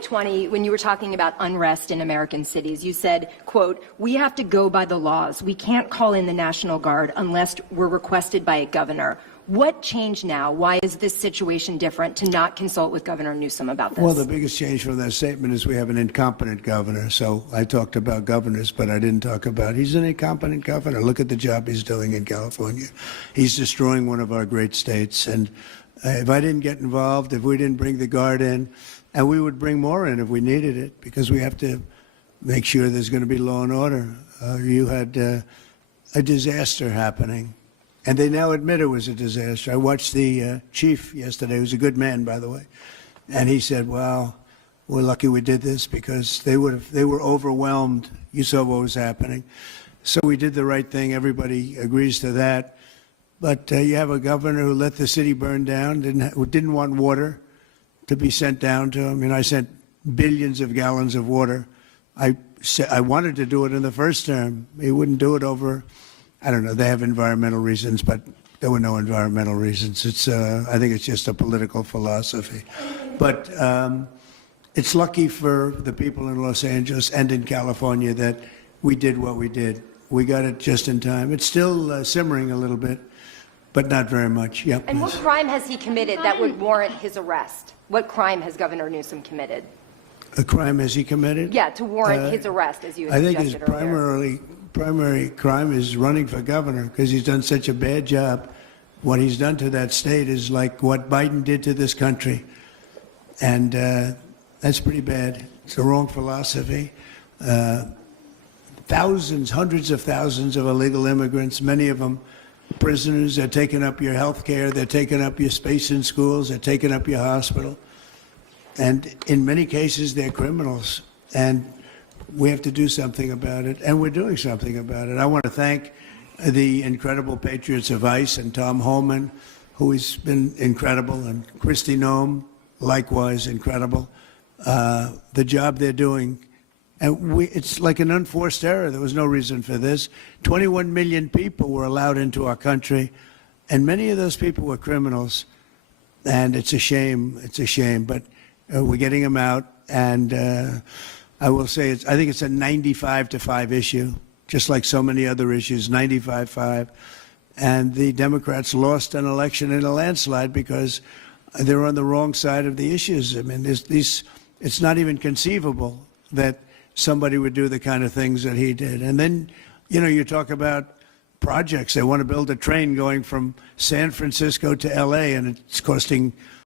2020, when you were talking about unrest in American cities, you said, quote, "We have to go by the laws. We can't call in the National Guard unless we're requested by a governor." What changed now? Why is this situation different to not consult with Governor Newsom about this? Well, the biggest change from that statement is we have an incompetent governor. So I talked about governors, but I didn't talk about he's an incompetent governor. Look at the job he's doing in California. He's destroying one of our great states. And if I didn't get involved, if we didn't bring the Guard in, and we would bring more in if we needed it, because we have to make sure there's going to be law and order. You had a disaster happening. And they now admit it was a disaster. I watched the chief yesterday, who's a good man, by the way, and he said, "Well, we're lucky we did this because they were overwhelmed. You saw what was happening." So we did the right thing. Everybody agrees to that. But you have a governor who let the city burn down, didn't want water to be sent down to him. You know, I sent billions of gallons of water. I wanted to do it in the first term. He wouldn't do it over. I don't know. They have environmental reasons, but there were no environmental reasons. I think it's just a political philosophy. But it's lucky for the people in Los Angeles and in California that we did what we did. We got it just in time. It's still simmering a little bit, but not very much. Yep. And what crime has he committed that would warrant his arrest? What crime has Governor Newsom committed? A crime has he committed? Yeah, to warrant his arrest, as you had suggested earlier. I think his primary crime is running for governor because he's done such a bad job. What he's done to that state is like what Biden did to this country. And that's pretty bad. It's the wrong philosophy. Thousands, hundreds of thousands of illegal immigrants, many of them prisoners. They're taking up your health care. They're taking up your space in schools. They're taking up your hospital. And in many cases, they're criminals. And we have to do something about it, and we're doing something about it. I want to thank the incredible patriots of ICE and Tom Homan, who has been incredible, and Kristi Noem, likewise incredible. The job they're doing, and it's like an unforced error. There was no reason for this. 21 million people were allowed into our country, and many of those people were criminals, and it's a shame. It's a shame, but we're getting them out, and I will say, I think it's a 95-5 issue, just like so many other issues, 95-5. And the Democrats lost an election in a landslide because they're on the wrong side of the issues. I mean, it's not even conceivable that somebody would do the kind of things that he did. And then, you know, you talk about projects. They want to build a train going from San Francisco to L.A., and it's costing